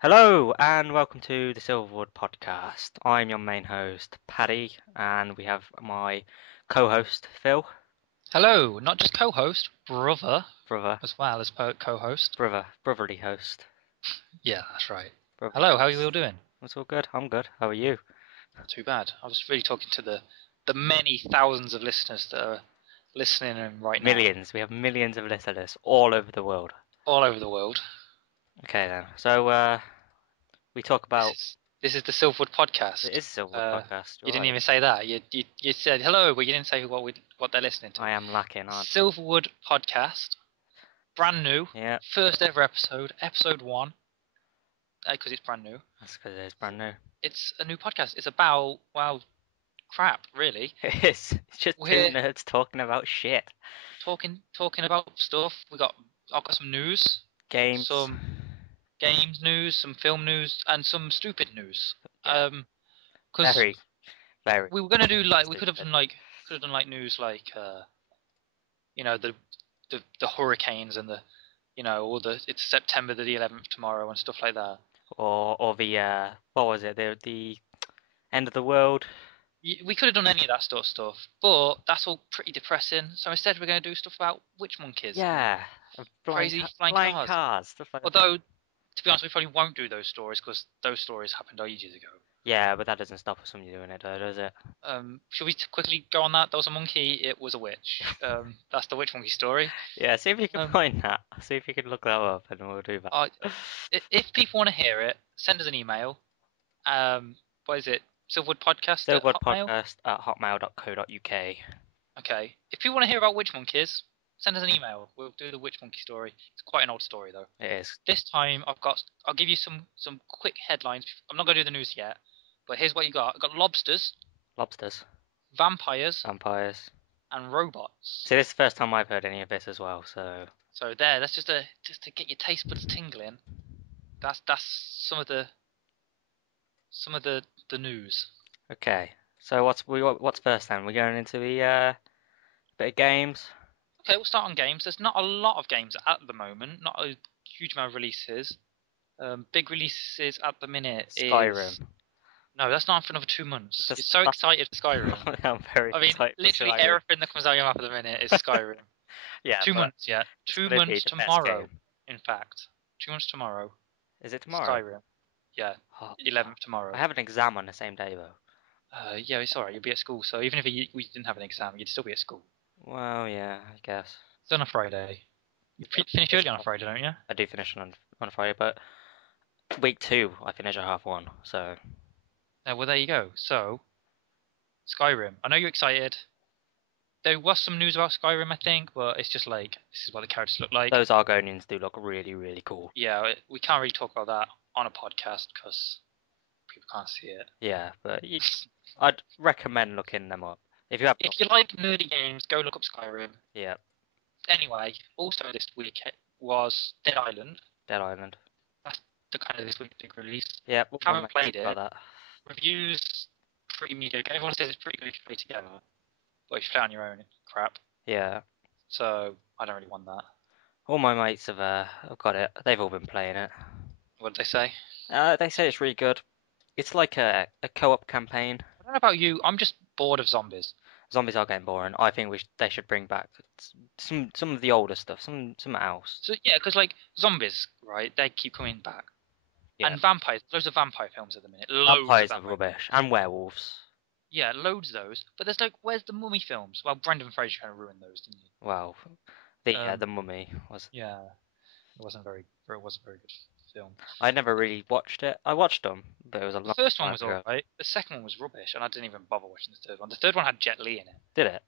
Hello and welcome to the Silverwood Podcast. I'm your main host, Paddy, and we have my co-host, Phill. Hello, not just co-host, brother, Brother, as well as co-host. brotherly host. Yeah, that's right. Brotherly Hello, how are you host. all doing? It's all good. I'm good. How are you? Not too bad. I was really talking to the many thousands of listeners that are listening in right now, Millions. We have millions of listeners all over the world. all over the world. Okay then. So we talk about. This is the Silverwood Podcast. It is Silverwood Podcast. You You're didn't right. even say that. You said hello, but you didn't say what they're listening to. I am lacking, aren't Silverwood Podcast, brand new, I? Yeah, first ever episode, Ep.1, because it's brand new. that's because it's brand new. It's a new podcast. It's about crap, really. It is. It's just two We're nerds talking about shit. talking about stuff. I've got some news, Games. some games news, some film news, and some stupid news. Yeah. Because Very. we were gonna do we stupid. could have done news you know the hurricanes and all it's September the 11th tomorrow and stuff like that. Or the what was it? The end of the world. We could have done any of that stuff, but that's all pretty depressing. So instead, we're going to do stuff about witch monkeys. Yeah, Crazy flying cars. stuff like that. Although, to be honest, we probably won't do those stories because those stories happened ages ago. Yeah, but that doesn't stop us from doing it, though, does it? Should we quickly go on that? There was a monkey, it was a witch. That's the witch monkey story. Yeah, see if you can find that. See if you can look that up, and we'll do that. If people want to hear it, send us an email. What is it? SilverwoodPodcast at Hotmail? Silverwoodpodcast at hotmail.co.uk. Okay. If people want to hear about witch monkeys, send us an email. We'll do the witch monkey story. It's quite an old story though. It is. This time I'll give you some quick headlines. I'm not gonna do the news yet, but here's what you got. I've got lobsters, Lobsters, vampires, vampires. and robots. See, this is the first time I've heard any of this as well, so. So that's just to get your taste buds tingling. That's some of the news. Okay, so what's first then? We're going into the bit of games. Okay, we'll start on games. There's not a lot of games at the moment. Not a huge amount of releases. Big releases at the minute Skyrim. is no, that's not for another 2 months. Just- You're so excited for Skyrim. I'm very I mean, excited for literally Skyrim. everything that comes out of your mouth at the minute is Skyrim. Yeah, 2 but months, yeah. it's 2 gonna be months the best tomorrow, game. in fact. 2 months tomorrow. Is it tomorrow? Skyrim. Yeah, Oh, 11th tomorrow. I have an exam on the same day though. Yeah, it's alright. You'll be at school. So even if we didn't have an exam, you'd still be at school. Well, yeah, I guess. It's on a Friday. You finish early on a Friday, don't you? I do finish on a Friday, but week 2 I finish at 1:30. So Well, there you go. So, Skyrim. I know you're excited. There was some news about Skyrim, I think, but it's just this is what the characters look like. those Argonians do look really, really cool. Yeah, we can't really talk about that on a podcast because people can't see it. Yeah, but I'd recommend looking them up if you have. If you like nerdy games, go look up Skyrim. Yeah. Anyway, also this week was Dead Island. Dead Island. That's the kind of this week's big release. Yeah, Haven't played it. That. Reviews pretty mediocre. Everyone says it's pretty good if you play together, but if you play on your own, it's crap. Yeah. So I don't really want that. All my mates have got it. They've all been playing it. What did they say? They say it's really good. It's like a co-op campaign. I don't know about you. I'm just bored of zombies. Zombies are getting boring. I think they should bring back some of the older stuff, some else. So yeah, because zombies, right? They keep coming back. Yeah. And vampires. Loads of vampire films at the minute. Loads Vampires of are rubbish, and werewolves. Yeah, loads of those. But there's where's the mummy films? Well, Brendan Fraser kind of ruined those, didn't he? Well, the Mummy was. Yeah, it wasn't very good film. I never really watched it. I watched them, but it was a long The first one time was ago. alright. The second one was rubbish, and I didn't even bother watching the third one. The third one had Jet Li in it. Did it?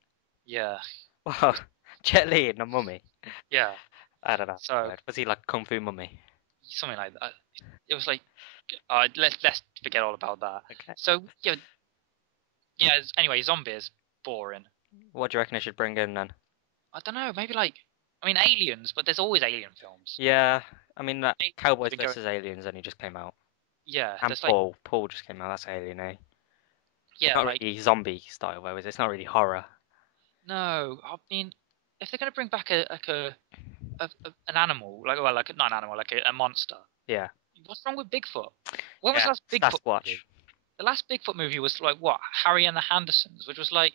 Yeah. Wow, Jet Li in the Mummy. Yeah. I don't know. So Was he like a kung fu mummy? something like that. It was let's forget all about that. Okay. So yeah. Anyway, zombies boring. What do you reckon I should bring in then? I don't know. Maybe aliens, but there's always alien films. Yeah, I mean that Hey, Cowboys we go- vs Aliens only just came out, Yeah. and There's Paul just came out. That's Alien, eh? yeah, Not really zombie style though, is it? It's not really horror. no. I mean, if they're gonna bring back an animal, not an animal, a monster. Yeah. What's wrong with Bigfoot? When was Yeah, the last Bigfoot Sasquatch. movie? The last Bigfoot movie was like what? Harry and the Hendersons, which was like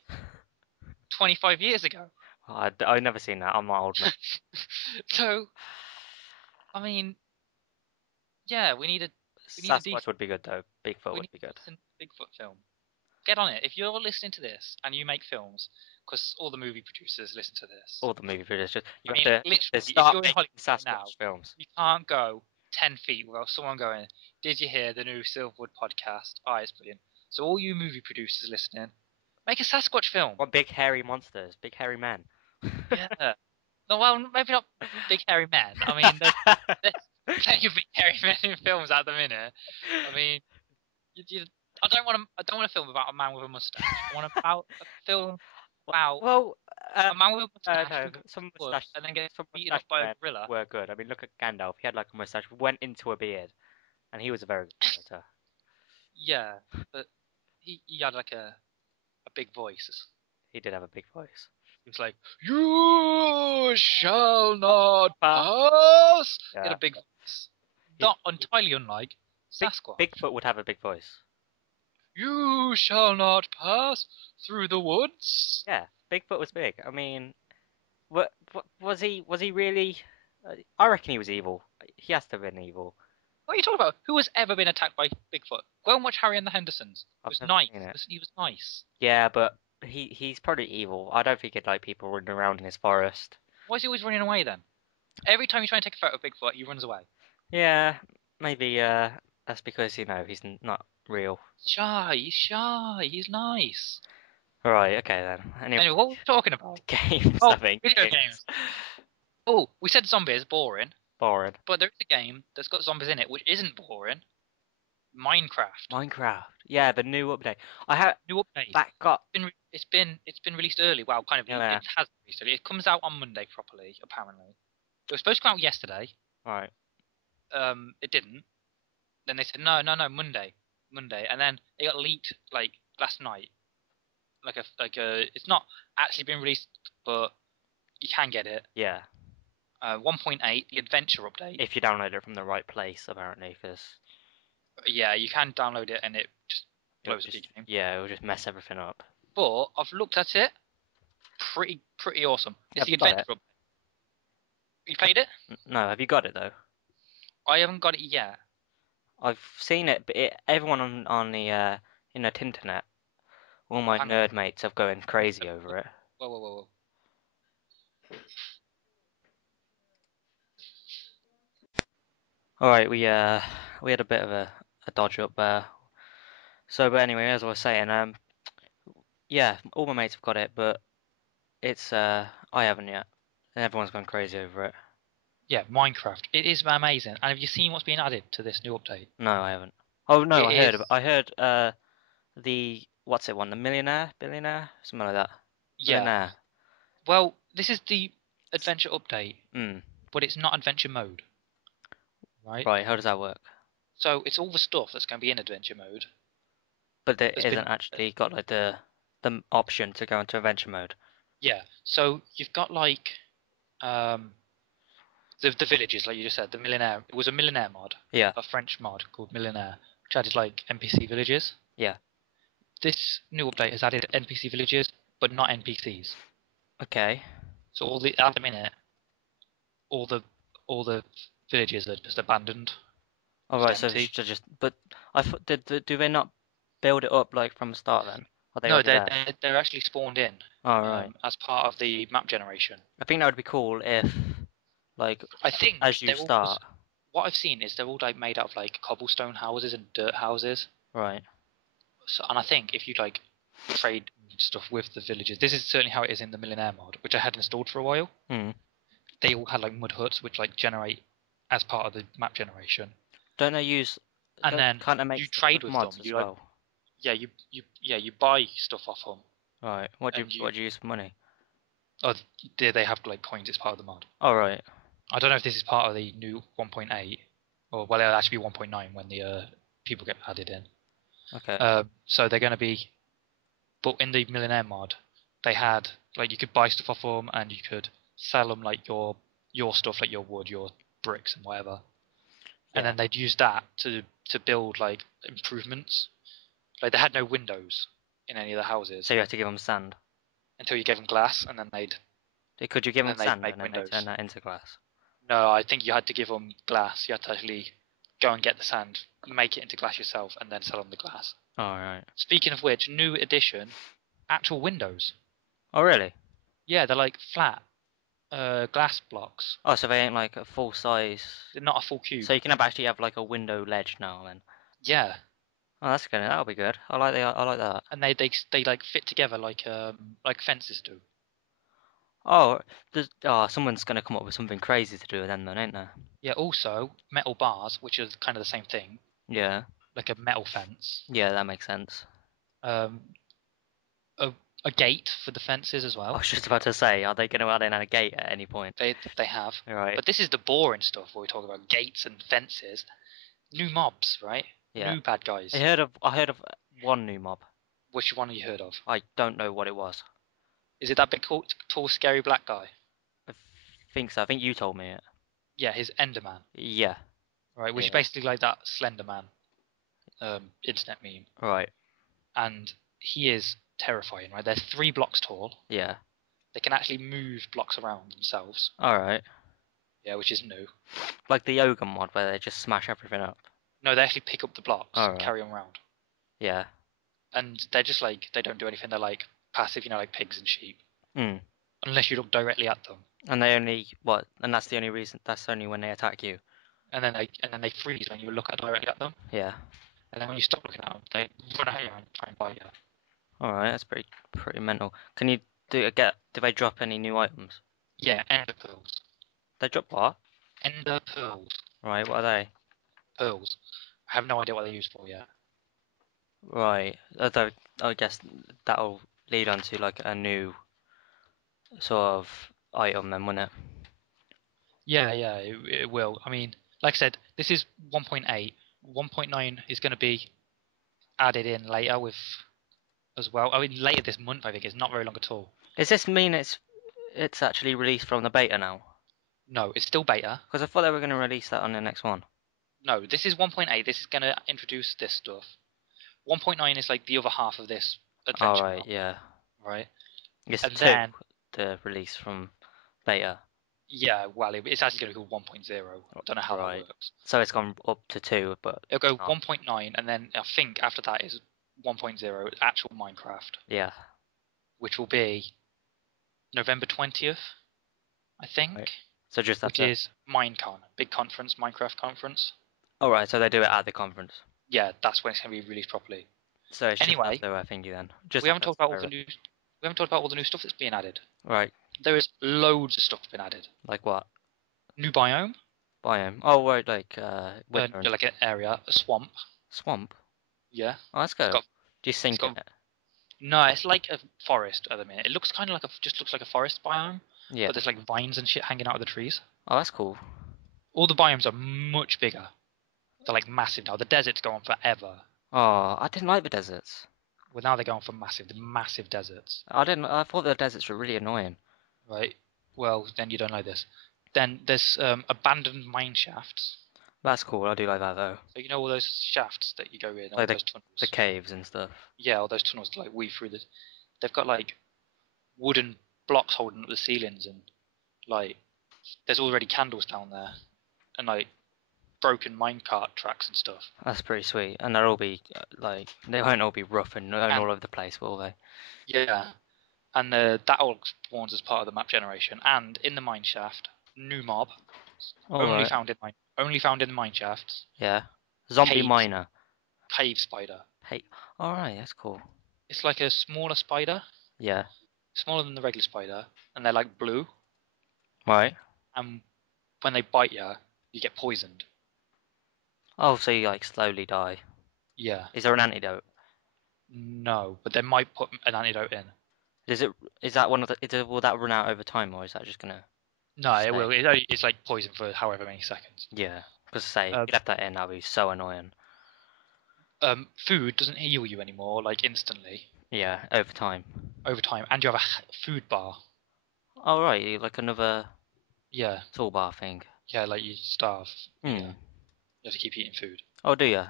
25 years ago. I've never seen that. I'm not old enough. So, I mean, yeah, we need a Sasquatch would be good though. Bigfoot we would need be a good. decent Bigfoot film. Get on it. If you're listening to this and you make films, because all the movie producers listen to this. All the movie producers. You I have mean, to literally, if start you're in making Hollywood right Sasquatch now, films. you can't go 10 feet without someone going, "Did you hear the new Silverwood podcast? Oh, it's brilliant." So all you movie producers listening, make a Sasquatch film. What big hairy monsters? Big hairy men. Yeah. No, well, maybe not big hairy men. I mean, there's plenty of big hairy men in films at the minute. I mean, I don't want a film about a man with a mustache. I want a film about Well, a man with a mustache no, who goes to some the woods mustache, and then gets some beaten up mustache by a men gorilla. were good. I mean, look at Gandalf. He had like a mustache, went into a beard, and he was a very good character. Yeah, but he had like a big voice. He did have a big voice. He was like, "You shall not pass." He had Yeah. a big voice. Not entirely unlike Sasquatch. Bigfoot would have a big voice. You shall not pass through the woods. Yeah, Bigfoot was big. I mean, what was he? Was he really? I reckon he was evil. He has to have been evil. What are you talking about? Who has ever been attacked by Bigfoot? Go and watch Harry and the Hendersons. It I've was never nice. seen it. He was nice. Yeah, but he's probably evil. I don't think he'd like people running around in his forest. Why is he always running away then? Every time you try and take a photo of Bigfoot, he runs away. Yeah, maybe that's because he's not real. Shy, he's shy, he's nice. Right, okay then. Anyway, what were we talking about? Games, Oh, I think. video games. Oh, we said zombies, boring. Boring. But there is a game that's got zombies in it, which isn't boring. Minecraft. Minecraft. Yeah, the new update. I have New update. that got. It's been released early. Well, kind of. Yeah. It has been released early. It comes out on Monday properly, apparently. It was supposed to come out yesterday. Right. It didn't. Then they said no, Monday, and then it got leaked like last night. It's not actually been released, but you can get it. Yeah. 1.8, the adventure update. If you download it from the right place, apparently, because Yeah, you can download it and it just blows up your game. yeah, it will just mess everything up. But I've looked at it. Pretty awesome. It's the Have you got adventure update. You played it? No, have you got it though? I haven't got it yet. I've seen it, but everyone on the internet, all my nerd mates are going crazy over it. Whoa. All right, we had a bit of a dodge up there. So, but anyway, as I was saying, yeah, all my mates have got it, but it's I haven't yet, and everyone's going crazy over it. Yeah, Minecraft. It is amazing. And have you seen what's being added to this new update? No, I haven't. Oh no, It I heard the what's it one, the billionaire, something like that. Yeah. Millionaire. Well, this is the adventure update, Mm. but it's not adventure mode. Right? Right, how does that work? So it's all the stuff that's going to be in adventure mode. But there There's isn't been- actually got like the option to go into adventure mode. Yeah. So you've got like the villages, like you just said, the millionaire. It was a millionaire mod. Yeah. A French mod called Millionaire, which added like NPC villages. Yeah. This new update has added NPC villages, but not NPCs. Okay. So at the minute, all the villages are just abandoned. All right. So empty. just but I thought do they not build it up like from the start then? Are they No, already there? they're actually spawned in All right. as part of the map generation. I think that would be cool if like I think as you start. What I've seen is they're all like made out of like cobblestone houses and dirt houses. Right. So, and I think if you like trade stuff with the villagers, this is certainly how it is in the Millionaire mod, which I had installed for a while. Hmm. They all had like mud huts, which like generate as part of the map generation. Don't they use? And then can't they make you stuff trade with mods them. as You well? you buy stuff off them. Right. What do you use for money? Oh, they have like coins as part of the mod. All right. I don't know if this is part of the new 1.8, or well, it'll actually be 1.9 when the people get added in. Okay. So they're going to be, but in the Millionaire mod, they had like you could buy stuff off them and you could sell them like your stuff, like your wood, your bricks, and whatever. and Yeah. then they'd use that to build like improvements. Like they had no windows in any of the houses So you have to give them sand. until you gave them glass, and then Could you give them sand make and then they windows. turn that into glass? No, I think you had to give them glass. You had to actually go and get the sand, make it into glass yourself, and then sell them the glass. Oh, right. Speaking of which, new addition, actual windows. Oh, really? Yeah, they're like flat glass blocks. Oh, so they ain't like a full size. They're not a full cube. So you can actually have like a window ledge now then. Yeah, Oh, that's good. That'll be good. I like that. and they like fit together like fences do. Oh, someone's gonna come up with something crazy to do with them then, ain't there? Yeah, also metal bars, which is kind of the same thing, Yeah. like a metal fence. Yeah, that makes sense. Um, a a gate for the fences as I well. was just about to say, are they gonna add in a gate at any point? They have. Right. But this is the boring stuff where we talk about gates and fences. New mobs, right? Yeah. New bad guys. I heard of one new mob. Which one have you heard of? I don't know what it was. Is it that big, tall, scary black guy? I think so. I think you told me it. Yeah, his Enderman, Yeah. right? Which is Yeah. basically like that Slender Man internet meme. Right. And he is terrifying, right? They're 3 blocks tall. Yeah. They can actually move blocks around themselves. All right. Yeah, which is new. Like the yoga mod where they just smash everything up. No, they actually pick up the blocks and Alright. carry them around. Yeah. And they're just like, they don't do anything. They're like passive, like pigs and sheep. Mm. Unless you look directly at them. And they only what? And that's the only reason. That's only when they attack you. And then they freeze when you look directly at them. Yeah. And then when you stop looking at them, they run at you and try and bite you. All right. That's pretty mental. Can you do they drop any new items? Yeah, ender pearls. They drop what? Ender pearls. Right. What are they? Pearls. I have no idea what they're used for yet. Right. I guess that'll lead on to like a new sort of item then, wouldn't it? Yeah, it will. I mean, like I said, this is 1.8. 1.9 is going to be added in later with as well. I mean, later this month, I think. It's not very long at all. Does this mean it's actually released from the beta now? No, it's still beta. Because I thought they were going to release that on the next one. No, this is 1.8. This is going to introduce this stuff. 1.9 is like the other half of this adventure. All right. Yeah. Right. It's And two. then, The release from beta. yeah, well, it's actually going to be called 1.0. I don't know how Right. that works. So it's gone up to 2, but It'll go not. 1.9, and then I think after that is 1.0, actual Minecraft, Yeah. which will be November 20th, I think. Right. So just Which after. is Minecon, big conference, Minecraft conference. All right. So they do it at the conference. Yeah, that's when it's going to be released properly. So it's Anyway, just after I think you then. Just we haven't after talked about all Spyro. we haven't talked about all the new stuff that's being added. Right. There is loads of stuff that's been added. Like what? New biome, Biome. Oh, right. Like winter and like an area, a swamp. swamp. Yeah. Oh, that's good. got- Do you sink got- in it? No, it's like a forest at the minute. It looks kind of like just looks like a forest biome, Yeah. but there's like vines and shit hanging out of the trees. Oh, that's cool. All the biomes are much bigger. They're like massive now. The deserts go on forever. Oh, I didn't like the deserts. Well, now they're going for massive deserts. I thought the deserts were really annoying. Right. Well, then you don't know this. Then there's abandoned mine shafts. That's cool. I do like that though. So you know all those shafts that you go in, all Like those tunnels. the caves and stuff. Yeah, all those tunnels to like weave through the. They've got like wooden blocks holding up the ceilings, and like there's already candles down there, and like broken minecart tracks and stuff. That's pretty sweet. And they'll all be like they won't all be rough and all over the place, will they? Yeah, and that all spawns as part of the map generation. And in the mine shaft, new mob, Alright. only found in the mine shafts. Yeah. Zombie Caves. miner. Cave spider. Hey. Alright, that's cool. It's like a smaller spider, Yeah. smaller than the regular spider, and they're like blue. Right. And when they bite you, you get poisoned. Oh, so you like slowly die. Yeah. Is there an antidote? No, but they might put an antidote in. Is that one of the will that run out over time or is that just gonna No, it stay? will. It's like poison for however many seconds. Yeah. Because say if Uh, you left that in, that'd be so annoying. Food doesn't heal you anymore, like instantly, Yeah, over time. over time, and you have a food bar. Oh right, like another Yeah, toolbar thing. yeah, like you starve. Hmm. You have to keep eating food. Oh, do you?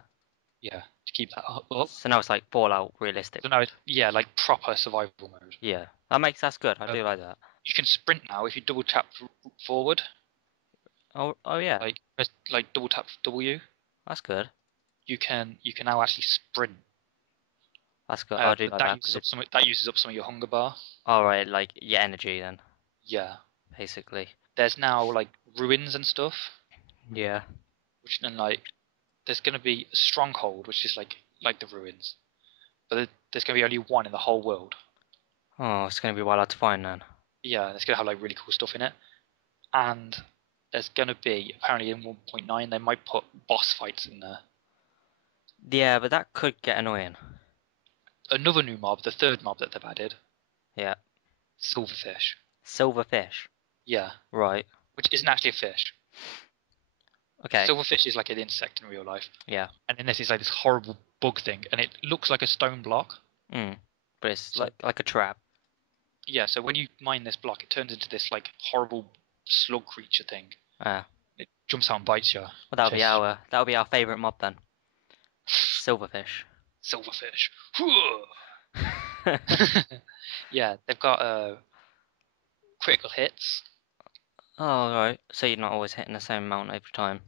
Yeah, to keep that up. So now it's like Fallout realistic. So now, yeah, like proper survival mode. Yeah, that's good. I do like that. You can sprint now if you double tap forward. Oh yeah, Like press, like double tap W. that's good. You can now actually sprint. That's good. I do But like that because it. that uses up some of your hunger bar. All right, like your energy then, Yeah. basically. There's now like ruins and stuff, Yeah. which then like there's gonna be a stronghold, which is like the ruins, but there's gonna be only one in the whole world. Oh, it's gonna be wild hard to find then. Yeah, it's gonna have like really cool stuff in it, and there's gonna be apparently in 1.9 they might put boss fights in there. Yeah, but that could get annoying. Another new mob, the third mob that they've added, Yeah. silverfish. Silverfish. Yeah, Right. which isn't actually a fish. Okay. Silverfish is like an insect in real life, Yeah. and then this is like this horrible bug thing, and it looks like a stone block. But it's So like a trap. yeah, so when you mine this block, it turns into this like horrible slug creature thing. Ah. It jumps out and bites you. Well, that'll be our favorite mob then. Silverfish. Silverfish. Yeah, they've got critical hits. Oh, right. So you're not always hitting the same amount every time.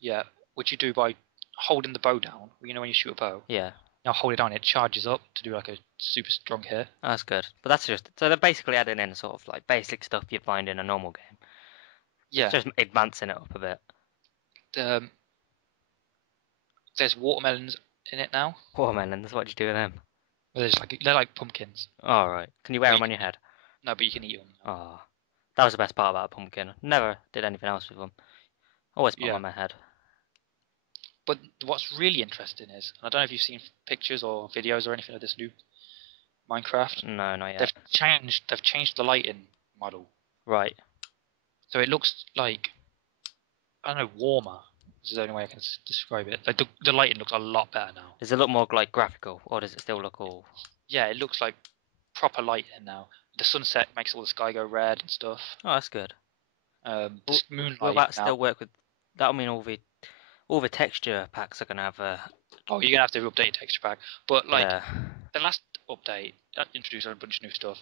Yeah, which you do by holding the bow down. You know when you shoot a bow. Yeah. Now hold it down, it charges up to do like a super strong hit. That's good. But that's just so they're basically adding in sort of like basic stuff you find in a normal game. Yeah. Just advancing it up a bit. Um, there's watermelons in it now. Watermelons, what do you do with them? Well, they're like pumpkins. All right. Can you wear But them on your head? No, but you can eat them. Oh, that was the best part about a pumpkin. Never did anything else with them. Always put them Yeah. on my head. But what's really interesting is, and I don't know if you've seen pictures or videos or anything of this new Minecraft. No, not yet. They've changed the lighting model. Right. So it looks like, I don't know, warmer. This is the only way I can describe it. Like the lighting looks a lot better now. Does it look more like graphical, or does it still look all? Yeah, it looks like proper lighting now. The sunset makes all the sky go red and stuff. Oh, that's good. Moonlight Will that now. still work with? That'll mean all the texture packs are gonna have Oh, you're gonna have to update your texture pack. But like yeah. the last update introduced a bunch of new stuff,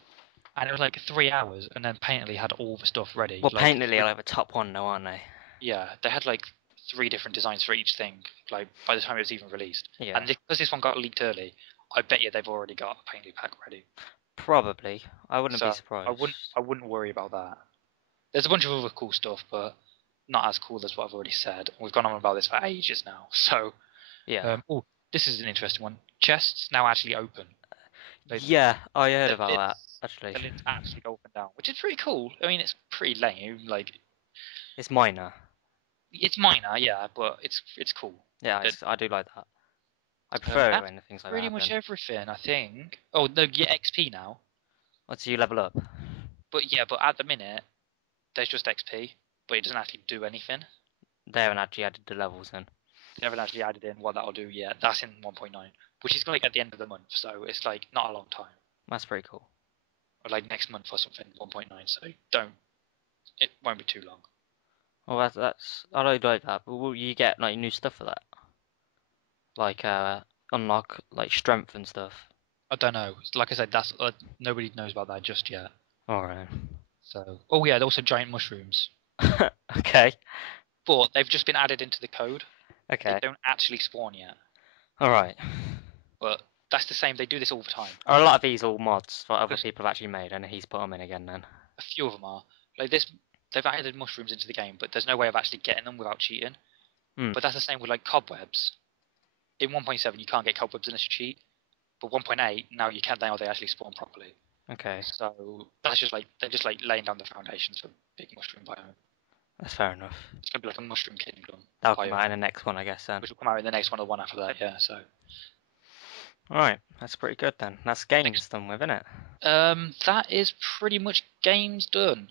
and it was like 3 hours, and then Painterly had all the stuff ready. Well, like, Painterly are like the top one now, aren't they? Yeah, they had like 3 different designs for each thing. Like by the time it was even released, Yeah. and because this one got leaked early, I bet you they've already got a Painterly pack ready. Probably. I wouldn't So be surprised. I wouldn't worry about that. There's a bunch of other cool stuff, but not as cool as what I've already said. We've gone on about this for ages now. So Yeah. oh, this is an interesting one. Chests now actually open. Yeah, I heard The about that lids- actually. The lids actually open down, which is pretty cool. I mean, it's pretty lame. Like It's minor. it's minor, yeah, but it's cool. Yeah, That- I do like that. I prefer it that's when things like pretty that much happen. everything, I think. Oh, no, you get XP now. Once you level up, But yeah, but at the minute, there's just XP, but it doesn't actually do anything. they haven't actually added the levels in. They haven't actually added in what that'll do yet. That's in 1.9, which is like at the end of the month, so it's like not a long time. That's pretty cool. Or like next month or something, 1.9. So it won't be too long. Well, that's I really like that. But will you get like new stuff for that? Like unlock like strength and stuff. I don't know. Like I said, that's nobody knows about that just yet. All right. So oh yeah, also giant mushrooms, Okay. but they've just been added into the code. Okay. They don't actually spawn yet, All right. but that's the same. They do this all the time. Are a lot of these all mods that other Because people have actually made, and he's put them in again then? a few of them are like this. They've added mushrooms into the game, but there's no way of actually getting them without cheating. But that's the same with like cobwebs. In 1.7, you can't get cobwebs unless you cheat. But 1.8, now you can. Now they actually spawn properly. Okay. So that's just like they're just like laying down the foundations for big mushroom biome. That's fair enough. It's gonna be like a mushroom kingdom. That'll come out in the next one, I guess then. Which will come out in the next one or the one after that. Yeah. So. Alright, that's pretty good then. That's games done with, isn't it? That is pretty much games done.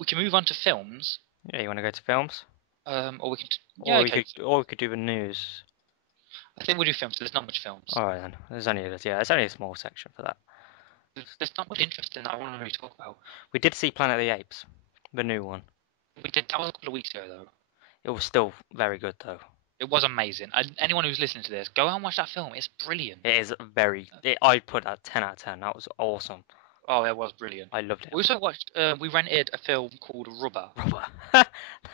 We can move on to films. Yeah, you want to go to films? Or we can. Or we could do the news. I think we'll do films. There's not much films. Alright then. There's only a small section for that. There's not much interesting that I want to really talk about. We did see Planet of the Apes, the new one. We did. That was a couple of weeks ago though. It was still very good though. It was amazing. Anyone who's listening to this, go out and watch that film. It's brilliant. It is I put that 10 out of 10. That was awesome. Oh, it was brilliant. I loved it. We also watched. We rented a film called Rubber. Rubber.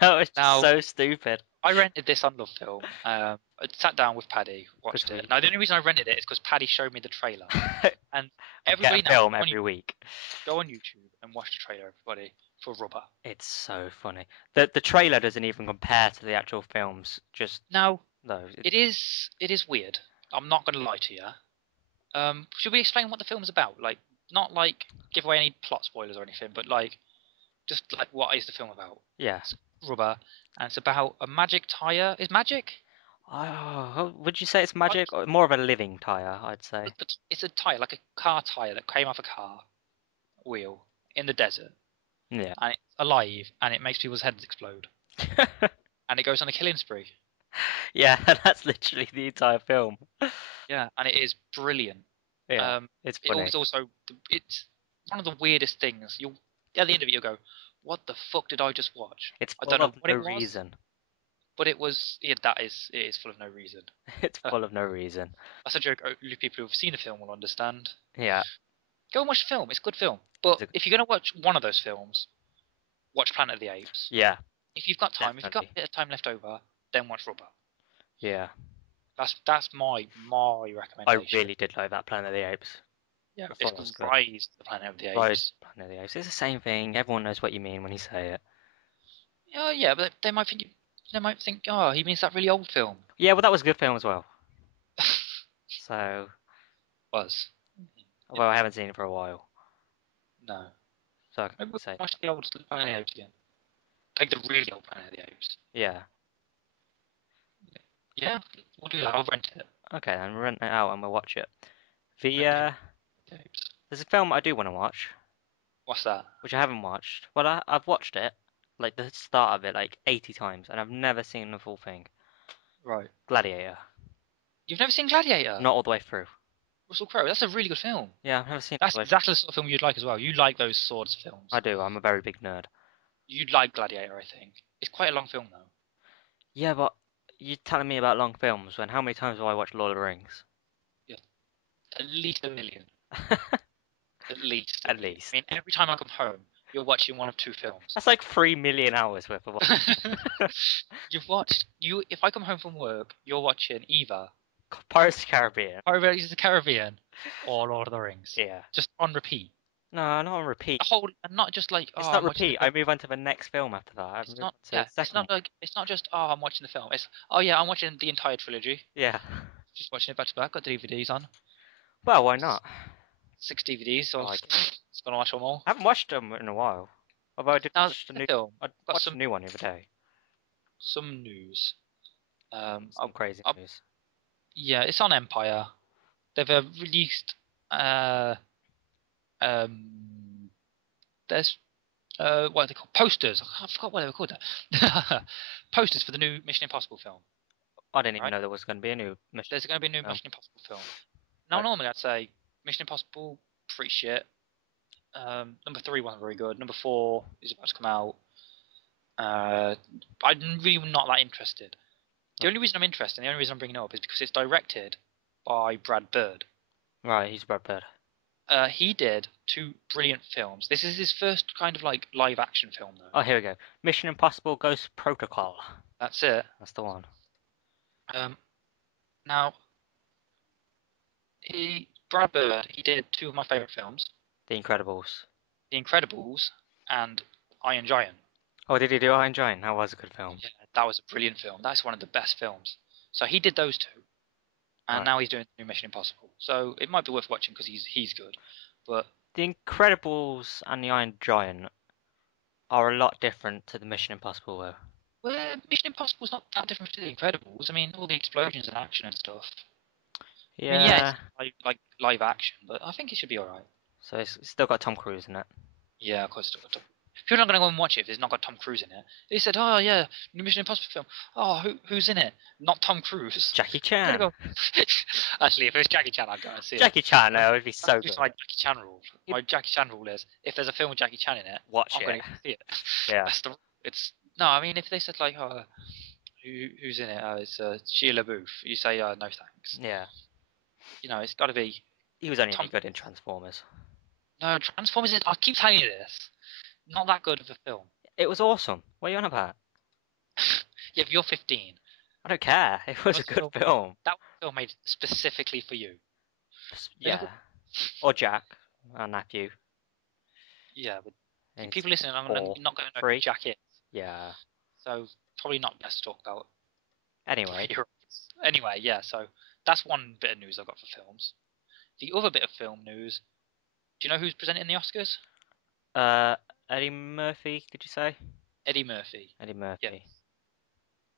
That was Now, so stupid. I rented this Unlove film. I sat down with Paddy, watched Good it. week. Now, the only reason I rented it is because Paddy showed me the trailer. And everybody Get a film now, every week. go on YouTube and watch the trailer, everybody, for Rubber. It's so funny. The trailer doesn't even compare to the actual films. Just Now, no. it is weird. I'm not going to lie to you. Should we explain what the film's about? Like, not like give away any plot spoilers or anything, but like, just like what is the film about? Yeah. It's Rubber, and it's about a magic tire. Is magic? Oh, would you say it's magic or more of a living tire? I'd say. It's a tire, like a car tire that came off a car wheel in the desert, Yeah. and it's alive, and it makes people's heads explode, and it goes on a killing spree. Yeah, that's literally the entire film. Yeah, and it is brilliant. Yeah, it's It funny. was also it's one of the weirdest things. You'll at the end of it, you'll go, "What the fuck did I just watch?" It's I full don't know of what no it was, reason. but it was. Yeah, it is full of no reason. It's full of no reason. That's a joke only people who've seen the film will understand. Yeah. Go and watch the film. It's a good film. But It's if you're gonna watch one of those films, watch Planet of the Apes. Yeah. If you've got time, if you've got Definitely. a bit of time left over, then watch Rubber. Yeah. That's my I recommendation. really did like that Planet of the Apes. Yeah, I thought it was it's good. Rise the Planet of the Apes. Right, Planet of the Apes. It's the same thing. Everyone knows what you mean when you say it. Yeah, but they might think, oh, he means that really old film. Yeah, well, that was a good film as well. So, Was. well, I haven't seen it for a while, No. so I Maybe can we'll say, watch the old Planet of the Apes again. Like the really old Planet of the Apes. yeah. Yeah, we'll do that. I'll rent it. Okay, then rent it out and we'll watch it. Okay. There's a film I do want to watch, What's that? which I haven't watched. Well, I've watched it, like the start of it, like 80 times, and I've never seen the full thing. Right. Gladiator. You've never seen Gladiator? Not all the way through. Russell Crowe. That's a really good film. Yeah, I've never seen it. That's exactly the sort of film you'd like as well. You like those sorts of films. I do. I'm a very big nerd. You'd like Gladiator, I think. It's quite a long film though. Yeah, but you're telling me about long films when how many times have I watched Lord of the Rings? Yeah. At least 1 million. At least. At least. I mean, every time I come home, you're watching one of two films. That's like 3 million hours worth of watching. If I come home from work, you're watching either Pirates of the Caribbean. Pirates of the Caribbean or Lord of the Rings. Yeah. Just on repeat. No, not on repeat. And not just like, It's oh, not I'm watching repeat. I move on to the next film after that. It's not. Yeah, it's not just, oh, I'm watching the film. It's, oh yeah, I'm watching the entire trilogy. Yeah. Just watching it back to back. Got the DVDs on. Well, why not? 6 DVDs, so Like- it's gonna watch them all. I haven't watched them in a while. Although I did Now, watch the film. I got watched some a new one the other day. some news. Some crazy news. Yeah, it's on Empire. They've released. There's what are they called? Posters. I forgot what they were called. That posters for the new Mission Impossible film. I didn't even Right. know there was going to be a new mission. There's going to be a new film. Mission Impossible film. Now, Right. normally I'd say Mission Impossible, pretty shit. Number 3 wasn't very good. Number 4 is about to come out. I'm really not that interested. The only reason I'm interested, and the only reason I'm bringing it up, is because it's directed by Brad Bird. Right, he's Brad Pitt. He did 2 brilliant films. This is his first kind of like live action film, though. Oh, here we go. Mission Impossible Ghost Protocol. That's it. That's the one. Now, Brad Bird, he did 2 of my favourite films, The Incredibles. The Incredibles and Iron Giant. Oh, did he do Iron Giant? That was a good film. Yeah, that was a brilliant film. That's one of the best films. So he did those 2, and Right. now he's doing new Mission Impossible. So it might be worth watching because he's good. But The Incredibles and the Iron Giant are a lot different to the Mission Impossible, though. well, Mission Impossible's not that different to The Incredibles. I mean, all the explosions and action and stuff. Yeah. I mean, yeah, it's like live action, but I think it should be alright. So it's still got Tom Cruise in it. Yeah, of course. It's got Tom. If you're not going to go and watch it if it's not got Tom Cruise in it, they said, oh yeah, new Mission Impossible film. Oh, who's in it? Not Tom Cruise. Jackie I'm gonna Chan. go- Actually, if it was Jackie Chan, I'd go and see it. Jackie Chan, that would be so That's good. just my Jackie Chan rule. My Jackie Chan rule is, if there's a film with Jackie Chan in it, Watch I'm it. going to see it. Yeah. No, I mean, if they said like, Who's in it? It's Sheila Booth. You say no thanks. Yeah. It's got to be He was only Tom. any good in Transformers. No, Transformers. I keep telling you this. Not that good of a film. It was awesome. What are you on about? Yeah, if you're 15, I don't care. It was a good film. that was a film made specifically for you. Yeah. Or Jack, our nephew. Yeah, but He's people listening, I'm not going to know who 3. Jack is. Yeah. So probably not best to talk about. Anyway. Anyway, yeah. So that's one bit of news I've got for films. The other bit of film news. Do you know who's presenting the Oscars? Eddie Murphy, did you say? Eddie Murphy. Eddie Murphy. Yeah.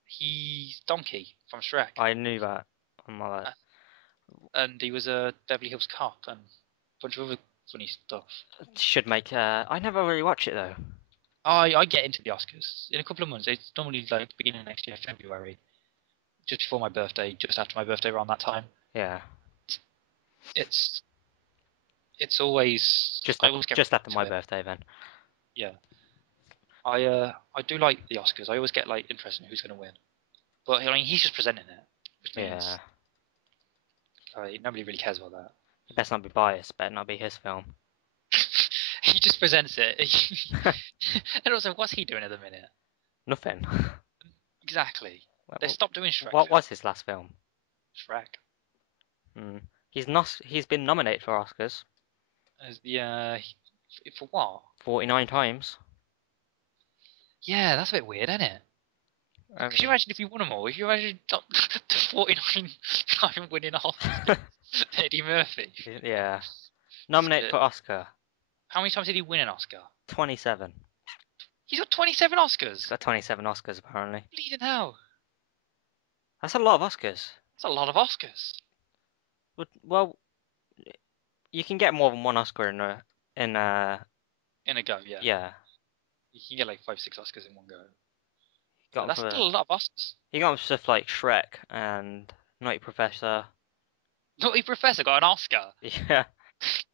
He's Donkey from Shrek. I knew that. And he was a Beverly Hills Cop and a bunch of other funny stuff. Should make. I never really watch it though. I get into the Oscars in a couple of months. It's normally like beginning of next year, February, just before my birthday, just after my birthday, around that time. Yeah. It's always just after my birthday then. Yeah. I do like the Oscars. I always get like interested in who's going to win, but I mean he's just presenting it, which means nobody really cares about that. It best not be biased. Better not be his film. He just presents it. And also, what's he doing at the minute? Nothing. Exactly. They stopped doing Shrek. What was his last film? Shrek. He's been nominated for Oscars. Yeah. For what? 49 times. Yeah, that's a bit weird, isn't it? Could you imagine if you won them all? If you imagine the 49 time winning Oscars, Eddie Murphy. Yeah. Nominated for Oscar. How many times did he win an Oscar? 27. He's got 27 Oscars. He's got 27 Oscars apparently. Bleeding hell. That's a lot of Oscars. That's a lot of Oscars. Well, you can get more than one Oscar in a go, yeah. Yeah. You can get like 5-6 Oscars in one go. That's still a lot of Oscars. He got stuff like Shrek and Naughty Professor. Naughty Professor got an Oscar? Yeah.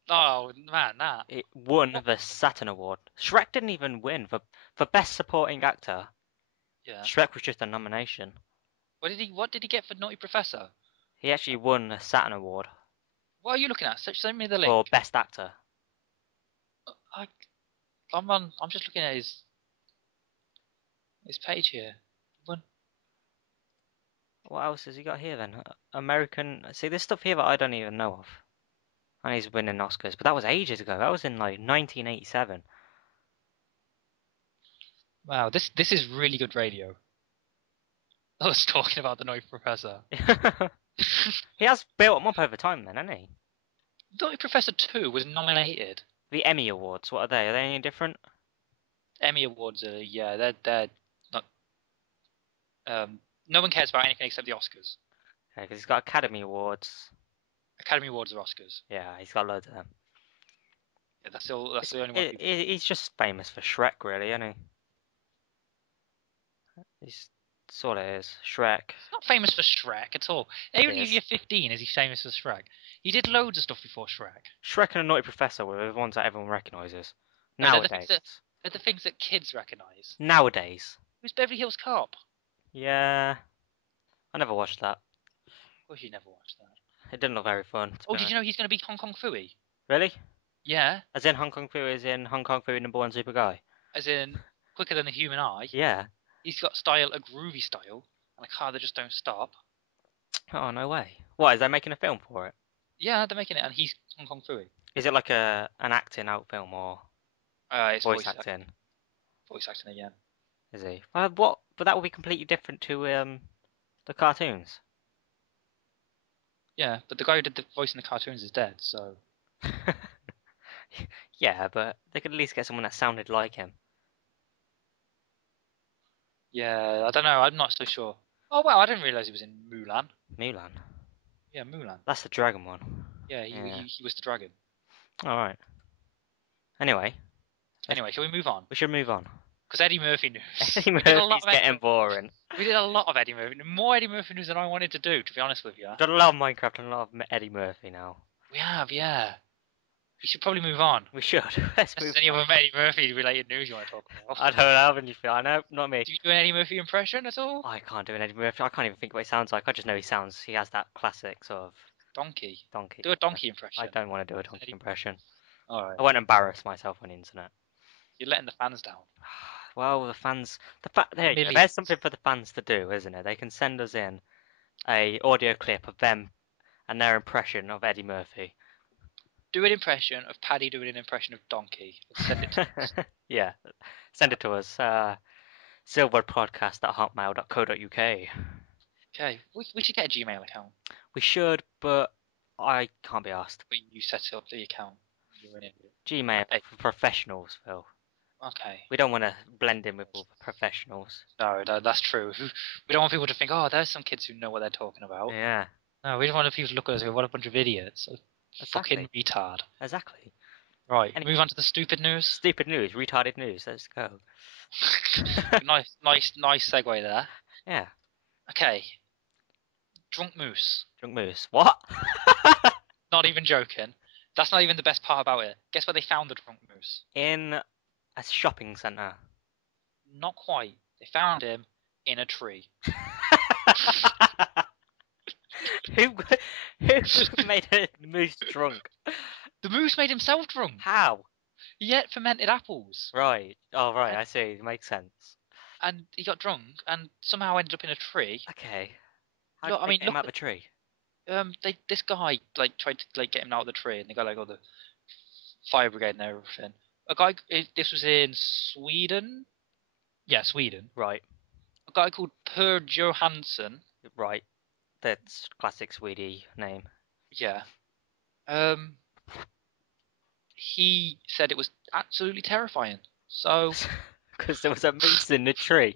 Oh, man, that. It won the Saturn Award. Shrek didn't even win for Best Supporting Actor. Yeah. Shrek was just a nomination. What did he get for Naughty Professor? He actually won a Saturn Award. What are you looking at? Send me the link. For Best Actor. I'm just looking at his page here. What else has he got here then? American. See, there's stuff here that I don't even know of. And he's winning Oscars, but that was ages ago. That was in like 1987. Wow, this is really good radio. I was talking about the Naughty Professor. He has built them up over time then, hasn't he? Naughty Professor 2 was nominated. The Emmy Awards, what are they? Are they any different? Emmy Awards are, yeah, they're not... no one cares about anything except the Oscars. Okay, because he's got Academy Awards. Academy Awards are Oscars. Yeah, he's got loads of them. Yeah, that's the only one. He's just famous for Shrek, really, isn't he? That's all it is. Shrek. He's not famous for Shrek at all. Even if you're 15, is he famous for Shrek? He did loads of stuff before Shrek. Shrek and a Naughty Professor were the ones that everyone recognises. No, Nowadays. They're the things that kids recognise. Nowadays. Who's Beverly Hills Cop? Yeah. I never watched that. Of course you never watched that. It didn't look very fun. Oh, did you know he's going to be Hong Kong Phooey? Really? Yeah. As in Hong Kong Phooey, as in Hong Kong Phooey #1 super guy? As in quicker than the human eye. Yeah. He's got style, a groovy style, and a car that just don't stop. Oh, no way. What, is they making a film for it? Yeah, they're making it, and he's Hong Kong Phooey. Is it like an acting out film or it's voice acting? Voice acting again. Is he? What? But that will be completely different to the cartoons. Yeah, but the guy who did the voice in the cartoons is dead, so... Yeah, but they could at least get someone that sounded like him. Yeah, I don't know, I'm not so sure. Oh, wow, I didn't realise he was in Mulan. Mulan? Yeah, Mulan. That's the dragon one. Yeah, he was the dragon. Alright. Anyway, shall we move on? We should move on. Because Eddie Murphy news. Eddie Murphy's getting boring. We did a lot of Eddie Murphy. More Eddie Murphy news than I wanted to do, to be honest with you. Done a lot of Minecraft and a lot of Eddie Murphy now. We have, yeah. You should probably move on. We should. Let's Unless move there's any on. other Eddie Murphy related news you want to talk about. I don't have anything. I know, not me. Do you do an Eddie Murphy impression at all? I can't do an Eddie Murphy. I can't even think what he sounds like. I just know he has that classic sort of Donkey. donkey. Do a donkey I impression. don't want to do a donkey impression. Alright. I won't embarrass myself on the internet. You're letting the fans down. Well, the fans, there you go. Millions. There's something for the fans to do, isn't it? They can send us in a audio clip of them and their impression of Eddie Murphy. Do an impression of Paddy doing an impression of Donkey. And send it to us. Yeah, send it to us. SilverwoodPodcast@hotmail.co.uk. Okay. We should get a Gmail account. We should, but I can't be asked. But you set up the account. You're an idiot. Gmail Okay. for professionals, Phil. Okay. We don't want to blend in with all the professionals. No, that's true. We don't want people to think, oh, there's some kids who know what they're talking about. Yeah, No, we don't want people to look at us and go, what a bunch of idiots. Fucking retard. exactly. Right, Anyway. move on to the stupid news. Stupid news, retarded news. Let's go. nice segue there. Yeah. Okay. Drunk moose. Drunk moose. What? Not even joking. That's not even the best part about it. Guess where they found the drunk moose? In a shopping centre. Not quite. They found him in a tree. Who made a moose drunk? The moose made himself drunk. How? He ate fermented apples. Right. Oh, right. I see. It makes sense. And he got drunk and somehow ended up in a tree. Okay. How Look, did they get him out of the tree? This guy tried to get him out of the tree, and they got all the fire brigade and everything. This was in Sweden. Yeah, Sweden. Right. A guy called Per Johansson. Right. That's classic Swede name. Yeah. He said it was absolutely terrifying. So. Because there was a moose in the tree.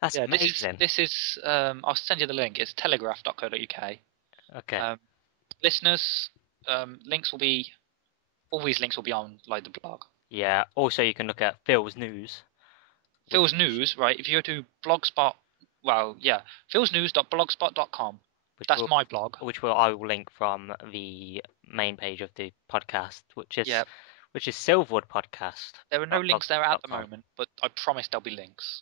That's yeah, amazing. This is I'll send you the link. It's telegraph.co.uk. Okay. Listeners, links will be. All these links will be on the blog. Yeah. Also, you can look at Phil's news. Phil's news, right? If you go to Blogspot, philsnews.blogspot.com. That's my blog. Which I will link from the main page of the podcast, which is Silverwood Podcast. There are no links there at the moment, but I promise there'll be links.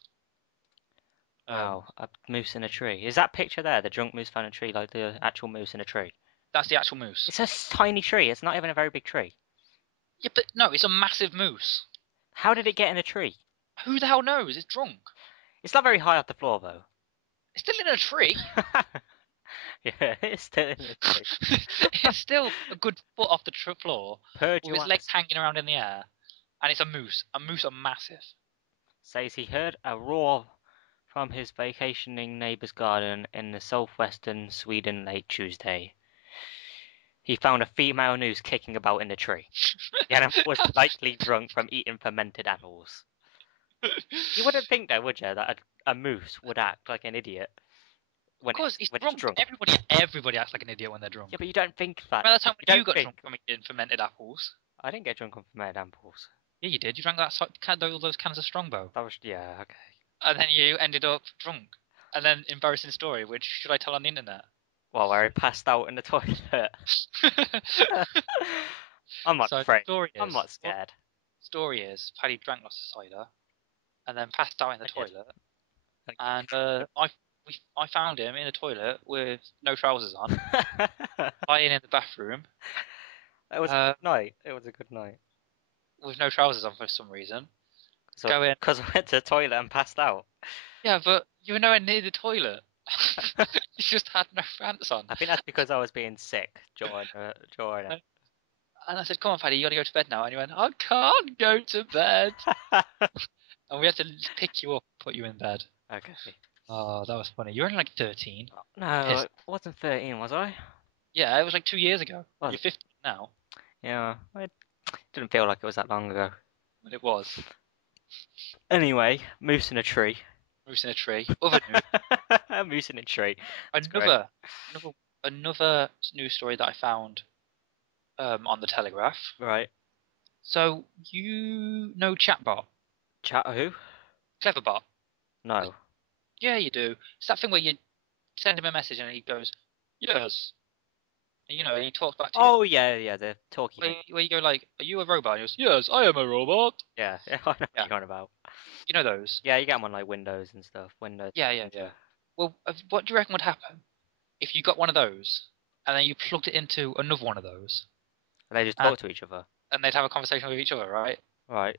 Wow, a moose in a tree. Is that picture there, the drunk moose found in a tree, like the actual moose in a tree? That's the actual moose. It's a tiny tree. It's not even a very big tree. Yeah, but no, it's a massive moose. How did it get in a tree? Who the hell knows? It's drunk. It's not very high off the floor, though. It's still in a tree. Yeah, it's still in a tree. It's still a good foot off the floor, with his legs hanging around in the air, and it's a moose. A moose are massive. Says he heard a roar from his vacationing neighbour's garden in the southwestern Sweden late Tuesday. He found a female moose kicking about in the tree. The animal was likely drunk from eating fermented apples. You wouldn't think, though, would you, that a moose would act like an idiot? Of course, he's drunk. Everybody acts like an idiot when they're drunk. Yeah, but you don't think that. Well, that's how you got drunk from eating fermented apples. I didn't get drunk on fermented apples. Yeah, you did. You drank all those cans of Strongbow. That was, yeah, okay. And then you ended up drunk. And then embarrassing story, which should I tell on the internet? Well, where he passed out in the toilet. I'm not afraid. I'm not scared. Story is, Paddy drank lots of cider, and then passed out in the toilet. And I found him in the toilet with no trousers on, lying in the bathroom. It was a good night. It was a good night. With no trousers on for some reason. Because I went to the toilet and passed out. Yeah, but you were nowhere near the toilet. You just had no pants on. I think that's because I was being sick during it. And I said, come on, Paddy, you got to go to bed now. And you went, I can't go to bed. And we had to pick you up, put you in bed. Okay. Oh, that was funny. You were only like 13. No, I wasn't 13, was I? Yeah, it was like 2 years ago. You're 15 now. Yeah, it didn't feel like it was that long ago. But it was. Anyway, moose in a tree. Moose in a tree. Other news. A moose in a tree. Another news story that I found on the Telegraph. Right. So, you know Chatbot? Chat who? Cleverbot. No. Yeah, you do. It's that thing where you send him a message and he goes, yes. You know, he talks back to you. Oh yeah, the talkie thing. Where you go like, "Are you a robot?" And he goes, "Yes, I am a robot." Yeah, I know what Yeah, you're on about. you know those. Yeah, you get them on like Windows and stuff. Windows. Yeah. Well, what do you reckon would happen if you got one of those and then you plugged it into another one of those, And they just and, talk to each other. and they'd have a conversation with each other, right? Right.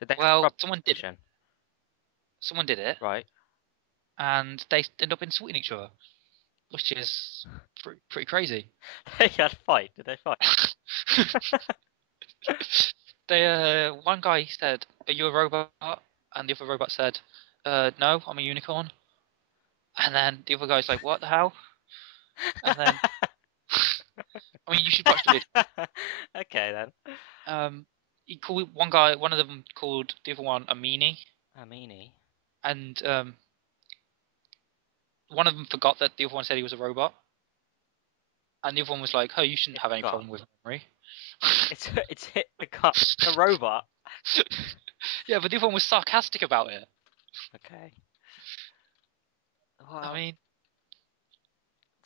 Did they have a Well, proper someone did it. conversation? Someone did it, Right. and they end up insulting each other, which is pretty crazy. They had a fight. Did they fight? One guy said, "Are you a robot?" And the other robot said, "No, I'm a unicorn." And then the other guy's like, "What the hell?" And then, I mean, you should watch the video. Okay then. He called one of them called the other one a meanie, A meanie. and one of them forgot that the other one said he was a robot, and the other one was like, "Oh, you shouldn't have any God. problem with memory." It's hit the car. The robot. Yeah, but the other one was sarcastic about it. Okay. I Well, mean,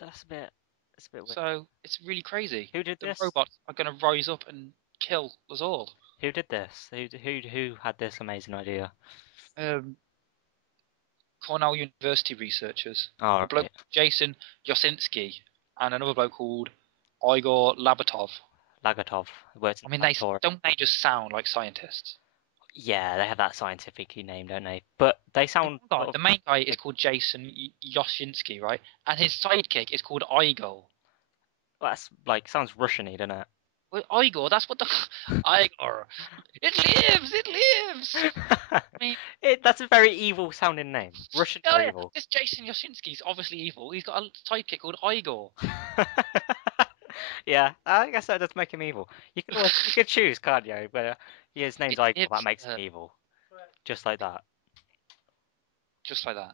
that's a bit. It's a bit weird. so it's really crazy. Who did The this? robots are going to rise up and kill us all. Who did this? Who had this amazing idea? Um, Cornell University researchers, All a bloke right. Jason Yosinski, and another bloke called Igor Labatov. Lagatov works in I mean, the laboratory. don't they just sound like scientists? Yeah, they have that scientifically name, don't they? But they sound sort The of. main guy is called Jason Yoshinsky, right? And his sidekick is called Igor. That's like sounds Russian-y, doesn't it? Well, Igor, that's what the Igor. It lives. It lives. I mean, That's a very evil sounding name. Russians oh are yeah, evil. this Jason Yoshinsky's obviously evil. He's got a sidekick called Igor. Yeah, I guess that does make him evil. You could choose, can't you? But his name's It Igor, that lives. makes him evil. Just like that. Just like that.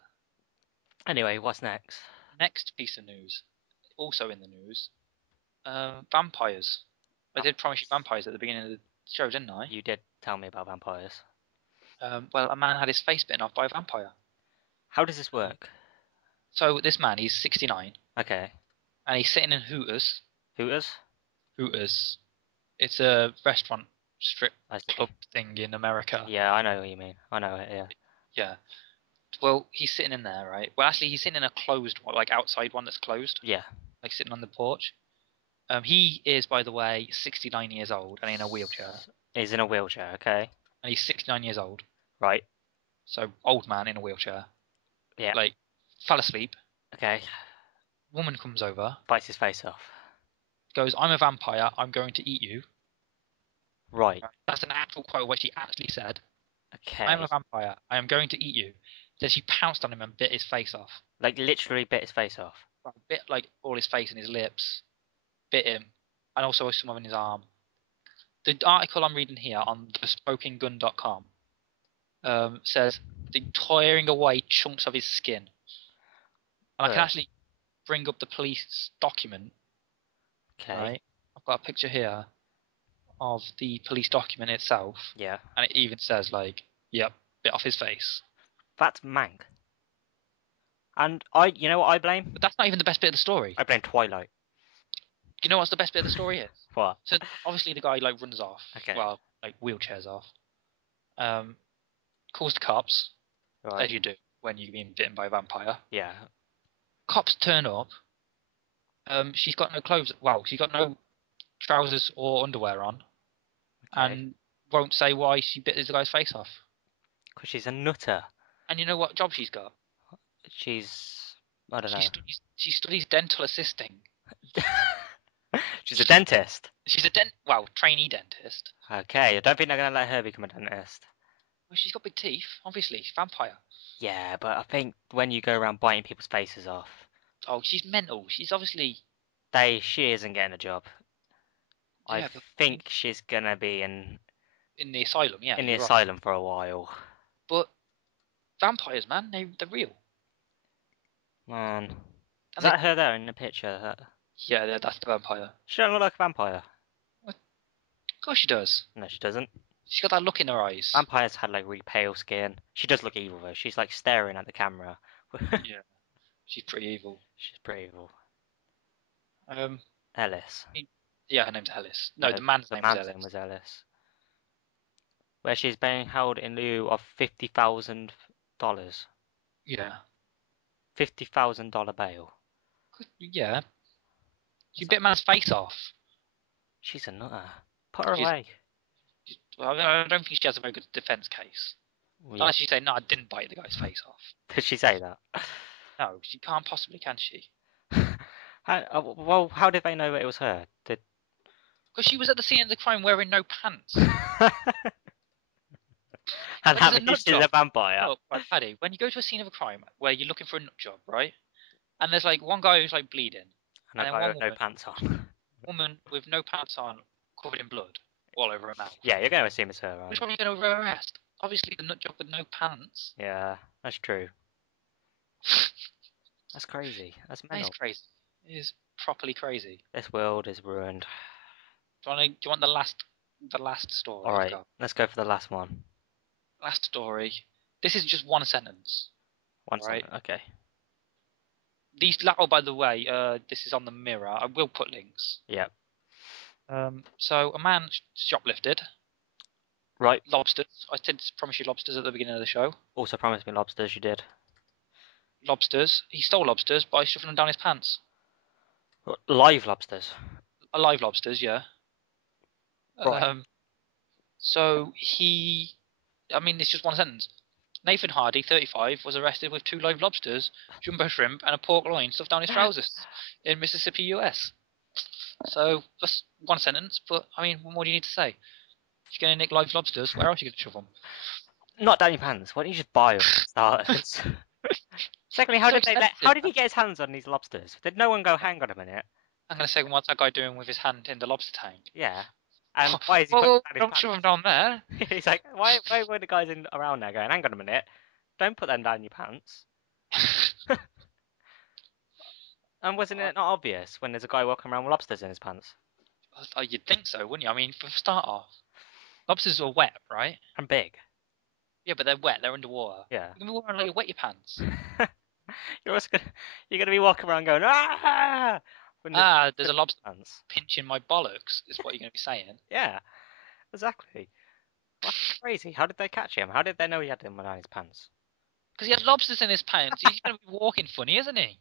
Anyway, what's next? Next piece of news, also in the news, vampires. I did promise you vampires at the beginning of the show, didn't I? You did tell me about vampires. Well, a man had his face bitten off by a vampire. How does this work? So this man, he's 69, Okay. and he's sitting in Hooters. Hooters? Hooters. It's a restaurant strip I see. club thing in America. Yeah, I know what you mean. I know it, yeah. Yeah. Well, he's sitting in there, right? Well, actually, he's sitting in a closed one, like outside one that's closed, Yeah. like sitting on the porch. He is, by the way, 69 years old and in a wheelchair. He's in a wheelchair, okay. And he's 69 years old. Right. So, old man in a wheelchair. Yeah. Like, fell asleep. Okay. Woman comes over, Bites his face off. goes, "I'm a vampire. I'm going to eat you." Right. That's an actual quote, what she actually said. Okay. "I'm a vampire. I am going to eat you." Then she pounced on him and bit his face off. Like literally bit his face off. Bit like all his face and his lips. Bit him. And also some of in his arm. The article I'm reading here on thesmokinggun.com says the tearing away chunks of his skin. And I can Ugh. actually bring up the police document. Okay. Right? I've got a picture here of the police document itself. Yeah. And it even says like, "Yep, bit off his face." That's mank. And you know what I blame? But that's not even the best bit of the story. I blame Twilight. You know what's the best bit of the story is? What? So obviously the guy like runs off. Okay. Well, like wheelchairs off. Calls the cops, Right. as you do when you're being bitten by a vampire. Yeah. Cops turn up. She's got no clothes. Well, she's got no trousers or underwear on, Okay. and won't say why she bit the guy's face off. Because she's a nutter. And you know what job she's got? She's. I don't She know. studies dental assisting. She's a dentist. She's a trainee dentist. Okay. I don't think they're going to let her become a dentist. Well, she's got big teeth. Obviously, she's a vampire. Yeah, but I think when you go around biting people's faces off, Oh, she's mental. She's obviously. she isn't getting a job. Yeah, I but think she's gonna be in the asylum. Yeah, in the you're right. asylum for a while. But vampires, man, they're real. Man, is And that her there in the picture? yeah, that's the vampire. She don't look like a vampire. Of course she does. No, she doesn't. She's got that look in her eyes. Vampires had like really pale skin. She does look evil though. She's like staring at the camera. Yeah, she's pretty evil. She's pretty evil. Um, Ellis. Yeah, her name's Ellis. No, No, the man's the name was man's Ellis. name was Ellis. Where she's being held in lieu of $50,000. Yeah. $50,000 bail. Yeah. She That's bit a man's face off. She's a nutter. Put her She's, away. well, I don't think she has a very good defense case. Yeah. Unless she say, no, I didn't bite the guy's face off. Did she say that? No, she can't possibly, can she? Well, how did they know it was her? Did Because she was at the scene of the crime wearing no pants. and When there's that a means nut she's a job. vampire. Look, right, Paddy, when you go to a scene of a crime where you're looking for a nut job, right? And there's like one guy who's like bleeding, And and a then guy one with no pants on. woman with no pants on, covered in blood, all over her mouth. Yeah, you're going to assume it's her, Which aren't one are you going to arrest? Obviously, the nut job with no pants. you? Yeah, that's true. That's crazy. That's That is mental. crazy. It is properly crazy. This world is ruined. Do you want the last story I've Alright, got? let's go for the last one. Last story. This is just one sentence. One Right. second. Okay. Oh, by the way, this is on the Mirror. I will put links. Yep. So a man shoplifted Right. lobsters. I did promise you lobsters at the beginning of the show. Also promised me lobsters, you did. Lobsters. He stole lobsters by shoving them down his pants. Live lobsters. Alive lobsters, yeah. Right. So I mean, it's just one sentence. Nathan Hardy, 35, was arrested with 2 live lobsters, jumbo shrimp, and a pork loin stuffed down his trousers in Mississippi, US. So that's one sentence, but I mean, what more do you need to say? If you're going to nick live lobsters, where else are you going to shove them? Not down your pants. Why don't you just buy them for starters? Secondly, how So did expensive. he get his hands on these lobsters? Did no one go, hang on a minute? I'm going to say, what's that guy doing with his hand in the lobster tank? Yeah. And why is he putting Well, down his don't shove them down there. pants? He's like, why were the guys around there going, hang on a minute, don't put them down your pants? And wasn't it not obvious when there's a guy walking around with lobsters in his pants? Oh, you'd think so, wouldn't you? I mean, for a start off, lobsters are wet, right? And big. Yeah, but they're wet. They're underwater. Yeah. You can be walking around like you wet your pants. You're gonna be walking around going, ah! When There's a lobster pants. pinching my bollocks, is what you're going to be saying. Yeah, exactly. That's crazy. How did they catch him? How did they know he had them down his pants? Because he had lobsters in his pants. He's going to be walking funny, isn't he?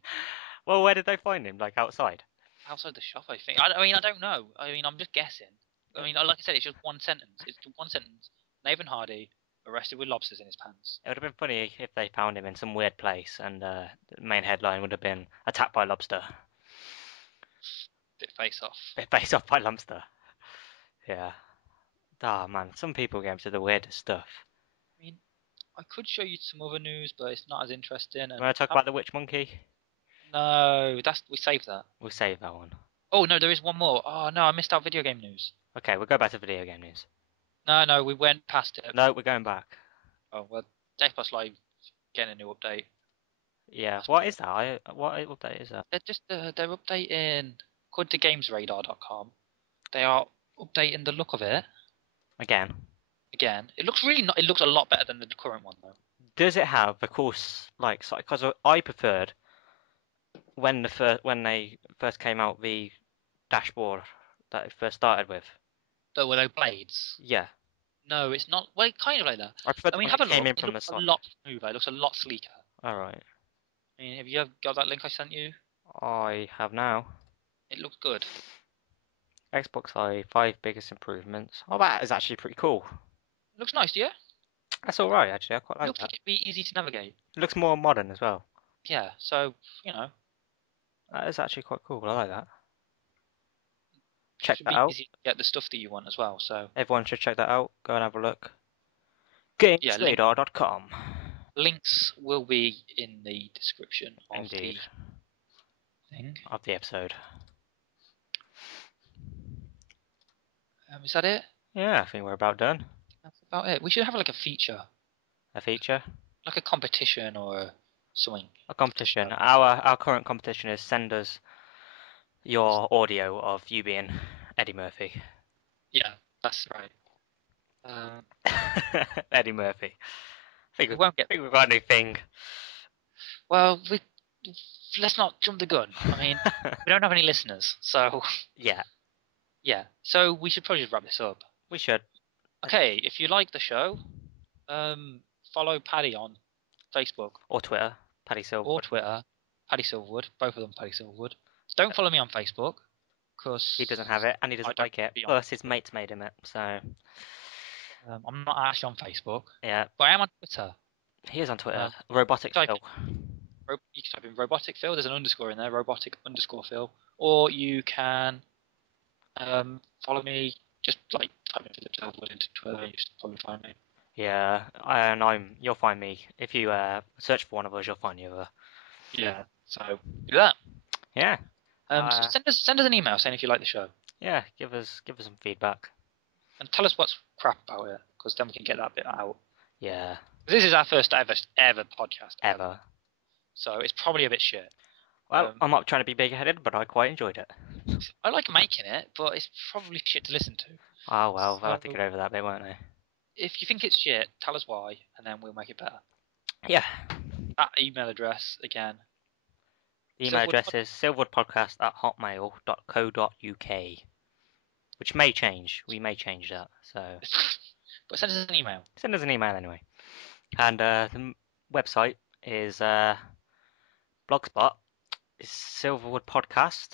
Well, where did they find him? Like outside? Outside the shop, I think. I mean, I don't know. I mean, I'm just guessing. I mean, like I said, it's just one sentence. It's just one sentence. Nathan Hardy arrested with lobsters in his pants. It would have been funny if they found him in some weird place and the main headline would have been attacked by lobster. Bit face off. Bit face off by lobster. Yeah. Ah, man, some people get into the weirdest stuff. I mean, I could show you some other news, but it's not as interesting. And You want to talk about the witch monkey? no, we saved that. We'll save that one. Oh no, there is one more. Oh no, I missed out video game news. Okay, we'll go back to video game news. No, we went past it. No, we're going back. Oh well, Death Plus Live getting a new update. Yeah, what is that? What update is that? They're just they're updating. According to GamesRadar.com, they are updating the look of it Again. again. It looks really not. It looks a lot better than the current one though. Does it have, of course, like, because I preferred when they first came out the dashboard that it first started with. Though were they blades? Yeah, No, it's not. Well, kind of like that. I preferred I mean, when have a it came look. in It from the looks a side. lot smoother. It looks a lot sleeker. All right, I mean, have you ever got that link I sent you? I have now. It looks good. Xbox Live 5 biggest improvements. Oh, that is actually pretty cool. It looks nice, yeah. That's all right, actually. I quite It like looks that. like it'd be easy to navigate. It looks more modern as well. Yeah. So you know, That is actually quite cool. I like that. Check should that be out. easy to get the stuff that you want as well. So Everyone should check that out. Go and have a look. yeah, GamesRadar.com. links will be in the description of Indeed. the thing. Of the episode. Is that it? Yeah, I think we're about done. That's about it. We should have like a feature, A feature. like a competition or something. A competition. Our current competition is send us your audio of you being Eddie Murphy. Yeah, that's right. Eddie Murphy. I think We won't get. we've got a new thing. Well, let's not jump the gun. I mean, we don't have any listeners, so Yeah, yeah. So we should probably just wrap this up. we should. Okay, if you like the show, follow Paddy on Facebook Or Twitter, Paddy or Silverwood. Twitter, Paddy Silverwood. Both of them Paddy Silverwood. Don't follow me on Facebook because He doesn't have it, and he I doesn't don't like it. be on Plus, his Facebook. mates made him it, so I'm not actually on Facebook, yeah. but I am on Twitter. He is on Twitter. Um, Robotic type Phil. You can type in robotic Phil. There's an underscore in there, robotic underscore Phil. Or you can follow me. Just like type in Philip Silverwood into Twitter. You should probably find me. Yeah, and you'll find me if you search for one of us. You'll find the other. Yeah. So do that. Yeah. So send us an email saying if you like the show Yeah. Give us some feedback. and tell us what's crap about it, because then we can get that bit out. Yeah. 'Cause this is our first ever podcast Ever. so it's probably a bit shit. Well, I'm not trying to be big-headed, but I quite enjoyed it. I like making it, but it's probably shit to listen to. Oh well, we'll have to So- get over that bit, won't we? If you think it's shit, tell us why, and then we'll make it better. Yeah. That email address again. The email Silverwood address is silverwoodpodcast@hotmail.co.uk, which may change. We may change that. So But send us an email. send us an email anyway. And the website is Blogspot. Is Silverwood Podcast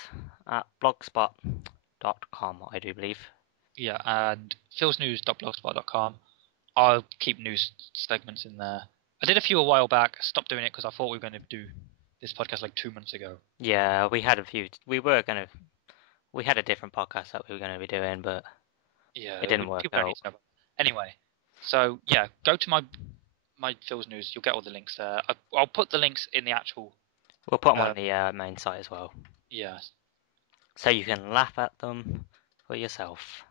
at blogspot.com, I do believe. Yeah, and philsnews.blogspot.com. I'll keep news segments in there. I did a few a while back. Stopped doing it because I thought we were going to do this podcast like 2 months ago. Yeah, we had a few. We had a different podcast that we were going to be doing, but Yeah, it didn't work people don't need out. to know about it. Anyway, so yeah, go to my Phil's News. You'll get all the links there. I'll put the links in the actual. We'll put them on the main site as well, Yeah. so you can laugh at them for yourself.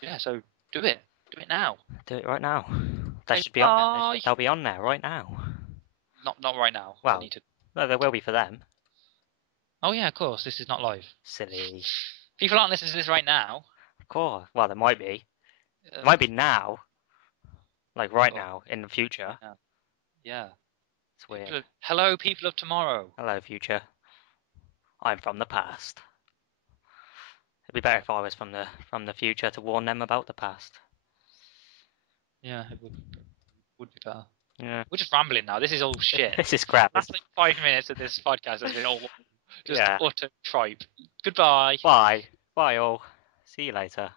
Yeah. So do it. Do it now. Do it right now. That Okay, should be on bye. there. They'll be on there right now. Not right now. I Well, need to. no, there will be for them. Oh yeah, of course. This is not live. Silly. People aren't listening to this right now. Of course. Well, there might be. Uh, It might be now. Like right Oh. now, in the future. Yeah. It's weird. Hello, people of tomorrow. Hello, future. I'm from the past. It'd be better if I was from the future to warn them about the past. Yeah, it would be better. Yeah. We're just rambling now. This is all shit. This is crap. Last like 5 minutes of this podcast has been all just Yeah. utter tripe. Goodbye. Bye. Bye all. See you later.